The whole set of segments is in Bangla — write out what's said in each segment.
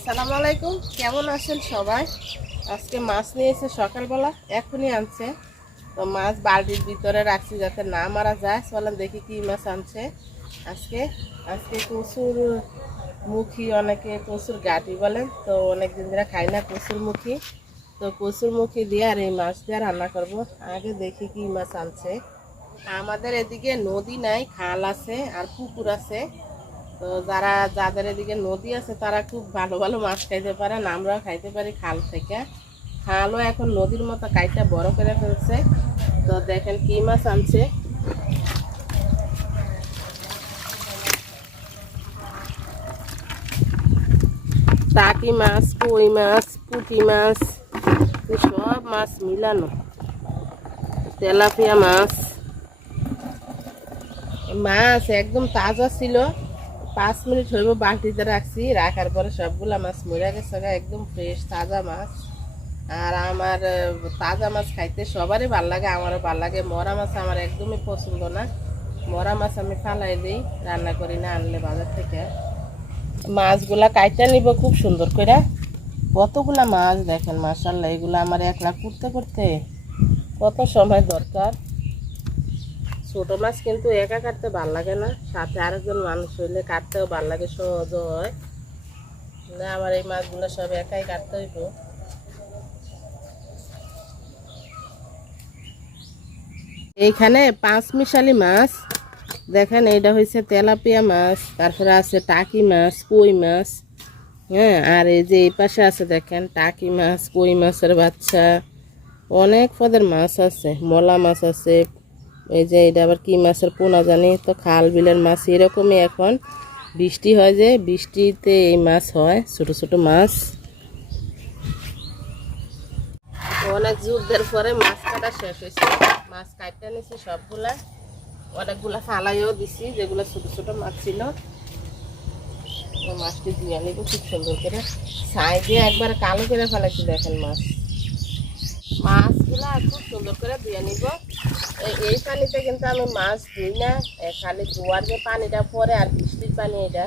আসসালামু আলাইকুম, কেমন আছেন সবাই? আজকে মাছ নিয়েছে সকালবেলা, এখনই আনছে। তো মাছ বালতির ভিতরে রাখছি যাতে না মারা যায়। চলেন দেখি কি মাছ আনছে আজকে। আজকে কচুর মুখী, অনেকে কচুর গাঁটি বলেন, তো অনেক দিন ধরে খাই না কচুর মুখী। তো কচুর মুখী দিয়ে আর এই মাছ দিয়ে রান্না করব। আগে দেখি কি মাছ আনছে। আমাদের এদিকে নদী নাই, খাল আছে আর পুকুর আছে। তো যাদের এদিকে নদী আছে তারা খুব ভালো ভালো মাছ খাইতে পারেন, আমরাও খাইতে পারি খাল থেকে। খালও এখন নদীর মতো কাইটা বড় করে ফেলছে। তো দেখেন কি মাছ আনছে। টাকি মাছ, কই মাছ, পুঁটি মাছ, সব মাছ মিলানো, তেলাপিয়া মাছ। মাছ একদম তাজা ছিল, 5 মিনিট হইব বালতিতে রাখছি, রাখার পরে সবগুলা মাছ মরে গেছে, একদম ফ্রেশ তাজা মাছ। আর আমার তাজা মাছ খাইতে সবারই ভাল লাগে, আমারও ভাল লাগে। মরা মাছ আমার একদমই পছন্দ না, মরা মাছ আমি ফালাই দিই, রান্না করি না আনলে বাজার থেকে। মাছগুলা কাইটা নিব খুব সুন্দর করে। কতগুলা মাছ দেখেন, মাশাআল্লাহ। এগুলো আমার একলা করতে করতে কত সময় দরকার। ছোট মাছ কিন্তু একা কাটতে ভাল লাগে না, সাথে আরেকজন মানুষ হইলে কাটতেও ভাল লাগে, সহজ হয় না। আমার এই মাছগুলো সব একাই কাটতে হইব। এইখানে 5 মিশালি মাছ দেখেন, এইটা হয়েছে তেলাপিয়া মাছ, তারপরে আছে টাকি মাছ, কই মাছ। হ্যাঁ, আর এই যে এই পাশে আছে দেখেন টাকি মাছ, কই মাছের বাচ্চা, অনেক পদের মাছ আছে, মলা মাছ আছে। এই যে এটা আবার কি মাছের পোনা জানি। তো খাল বিলের মাছ এরকমই, এখন বৃষ্টি হয় যে বৃষ্টিতে এই মাছ হয়, ছোট ছোট মাছ। অনেক যুদ্ধের পরে মাছ কাটা শেষ হয়েছে, মাছ কাটতে নিছি সবগুলা। অনেকগুলা ফালাইও দিছি, যেগুলো ছোট ছোট মাছ ছিল। মাছটি ধুয়ে নিব খুব সুন্দর করে, ছাই দিয়ে একবার কালো করে ফেলাইছি। দেখেন মাছগুলা খুব সুন্দর করে ধুয়ে নিব। এই পানিতে কিন্তু আমি মাছ ধুই না, খালি ধোয়ার যে পানিটা পরে আর বৃষ্টির পানি এটা।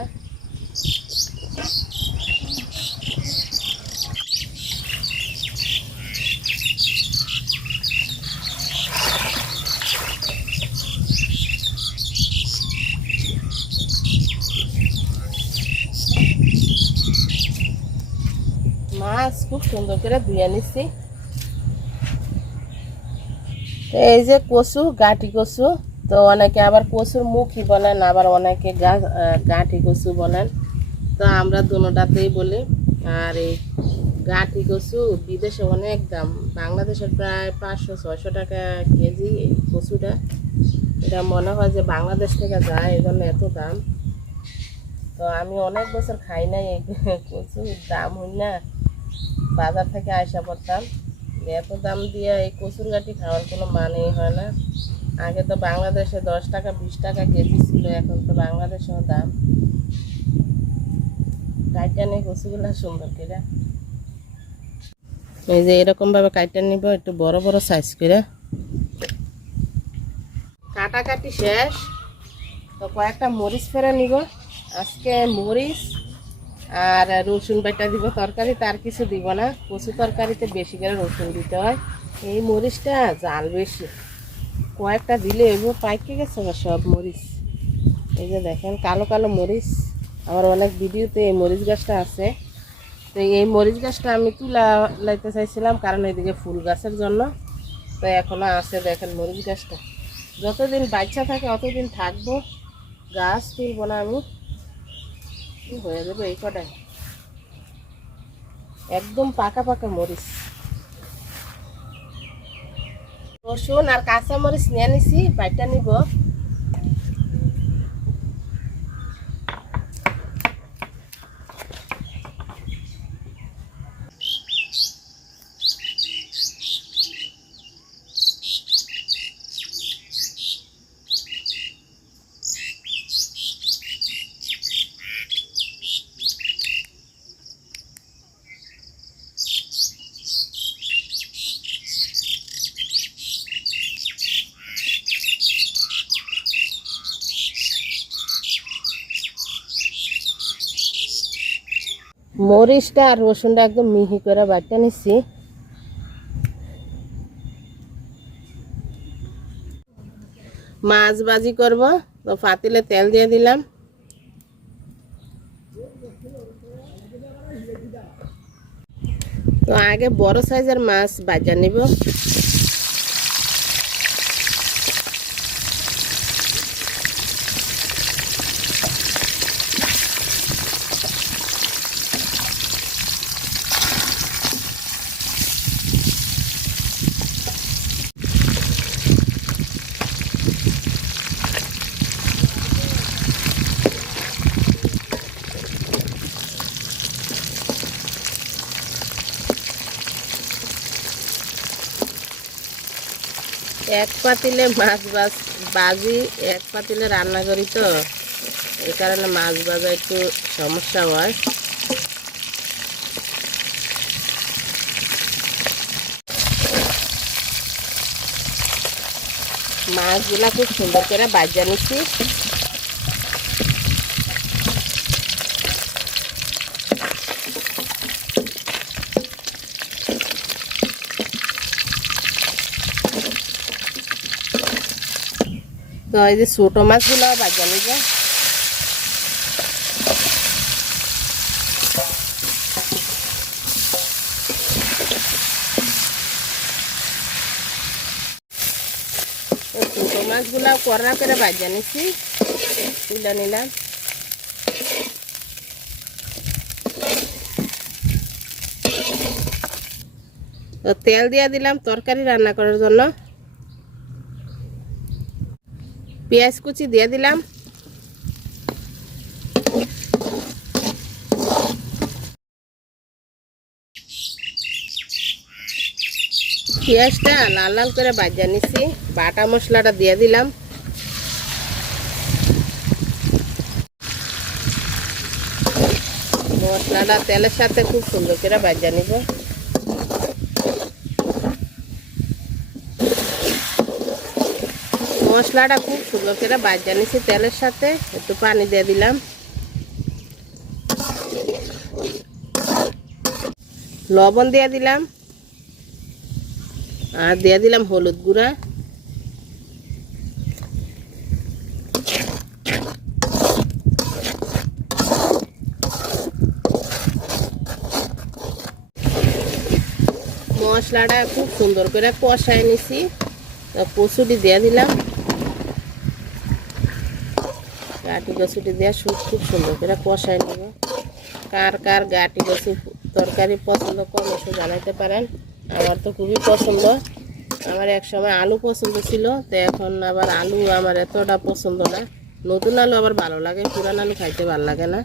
মাছ খুব সুন্দর করে ধুয়ে নিচ্ছি। এই যে কচু, গাঁটি কচু। তো অনেকে আবার কচুর মুখী বলেন, আবার অনেকে গাঁটি কচু বলেন। তো আমরা দুটাতেই বলি। আর এই গাঁটি কচু বিদেশে অনেক দাম, বাংলাদেশের প্রায় 500-600 টাকা কেজি এই কচুটা। এটা মনে হয় যে বাংলাদেশ থেকে যায়, এই জন্য এত দাম। তো আমি অনেক বছর খাই নাই এই কচুর, দাম হই না, বাজার থেকে আইসা পড়তাম। এত দাম দিয়ে এই কচুর গাঁটি খাওয়ার কোনো মানেই হয় না। আগে তো বাংলাদেশে 10 টাকা 20 টাকা কেজি ছিল, এখন তো বাংলাদেশেও দাম। কাইটা নেই কচুগুলা সুন্দর করে। এই যে এরকম ভাবে কাইটা নিব, একটু বড় বড় সাইজ করে। কাটাকাটি শেষ। তো কয়েকটা মরিচ ফেরে নিব আজকে, মরিচ আর রসুন বাটা দিব তরকারি, তার কিছু দিব না। কচু তরকারিতে বেশি করে রসুন দিতে হয়, এই মরিচটা জাল বেশি, কয়েকটা দিলে এগুলো পাইকে গেছে সব মরিচ। এই যে দেখেন কালো কালো মরিচ, আমার অনেক ভিডিওতে এই মরিচ গাছটা আছে। তো এই মরিচ গাছটা আমি লাইতে চাইছিলাম, কারণ এদিকে ফুল গাছের জন্য। তো এখনো আছে দেখেন মরিচ গাছটা, যতদিন বাচ্চা থাকে অতদিন থাকবো, গাছ তুলব না আমি। হয়ে যাবে এই কটায়, একদম পাকা পাকা মরিচ। রসুন আর কাঁচা মরিচ নিয়ে নিছি, বাইটা নিব। মরিচটা আর রসুনটা একদম মিহি করে বাটা নিচ্ছি। মাছ ভাজি করব, তো পাতিলে তেল দিয়ে দিলাম। তো আগে বড় সাইজের মাছ ভাজা নিব। এক পাতিলে মাছ ভাজি এক পাতিলে রান্না করি, তো এই কারণে মাছ ভাজা একটু সমস্যা হয়। মাছগুলা খুব সুন্দর করে ভাজা নিচ্ছি। তো এই যে ছোট মাছগুলো ভাজা নিব। ছোট মাছগুলো কড়া করে ভাজা নিচ্ছি, তুলে নিলাম। তো তেল দিয়ে দিলাম তরকারি রান্না করার জন্য। পেঁয়াজ কুচি দিয়ে দিলাম। পেঁয়াজটা লাল লাল করে ভাজা নিচ্ছি, বাটা মশলাটা দিয়ে দিলাম। মশলাটা তেলের সাথে খুব সুন্দর করে ভাজা নিব। মশলাটা খুব সুন্দর করে ভাজা নিচ্ছি তেলের সাথে। একটু পানি দিয়ে দিলাম, লবণ দিয়ে দিলাম, আর দিয়ে দিলাম হলুদ গুঁড়া। মশলাটা খুব সুন্দর করে কষায় নিছি। কচুটি দিয়ে দিলাম, গাটি কচুটি দিয়ে খুব সুন্দর করে কষায় নেব। কার কার গাটি কচু তরকারি পছন্দ কম একটু জানাইতে পারেন। আমার তো খুবই পছন্দ। আমার এক সময় আলু পছন্দ ছিল, তো এখন আবার আলু আমার এতটা পছন্দ না। নতুন আলু আবার ভালো লাগে, পুরান আলু খাইতে ভালো লাগে না।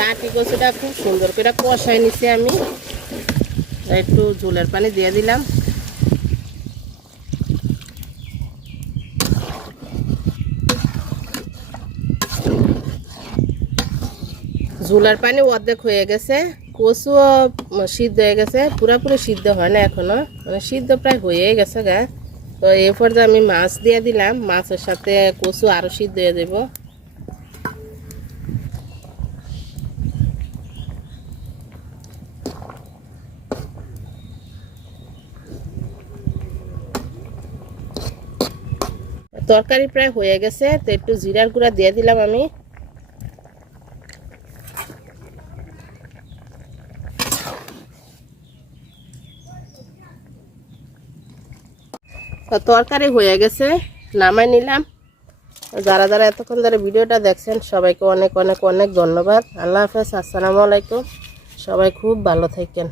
গাটি কচুটা খুব সুন্দর করে কষাই নিছি আমি। একটু ঝোলের পানি দিয়ে দিলাম। ঝোলের পানি অর্ধেক হয়ে গেছে, কচুও সিদ্ধ হয়ে গেছে, পুরোপুরি সিদ্ধ হয় না এখনো, মানে সিদ্ধ প্রায় হয়ে গেছে গা। তো এরপর যে আমি মাছ দিয়ে দিলাম, মাছের সাথে কচু আরও সিদ্ধ হয়ে দেব। তরকারি প্রায় হয়ে গেছে, তো একটু জিরার গুঁড়া দিয়ে দিলাম আমি। তো তরকারি হয়ে গেছে, নামাই নিলাম। যারা যারা এতক্ষণ ধরে ভিডিওটা দেখছেন সবাইকে অনেক অনেক অনেক ধন্যবাদ। আল্লাহ হাফেজ, আসসালামু আলাইকুম। সবাই খুব ভালো থাকেন।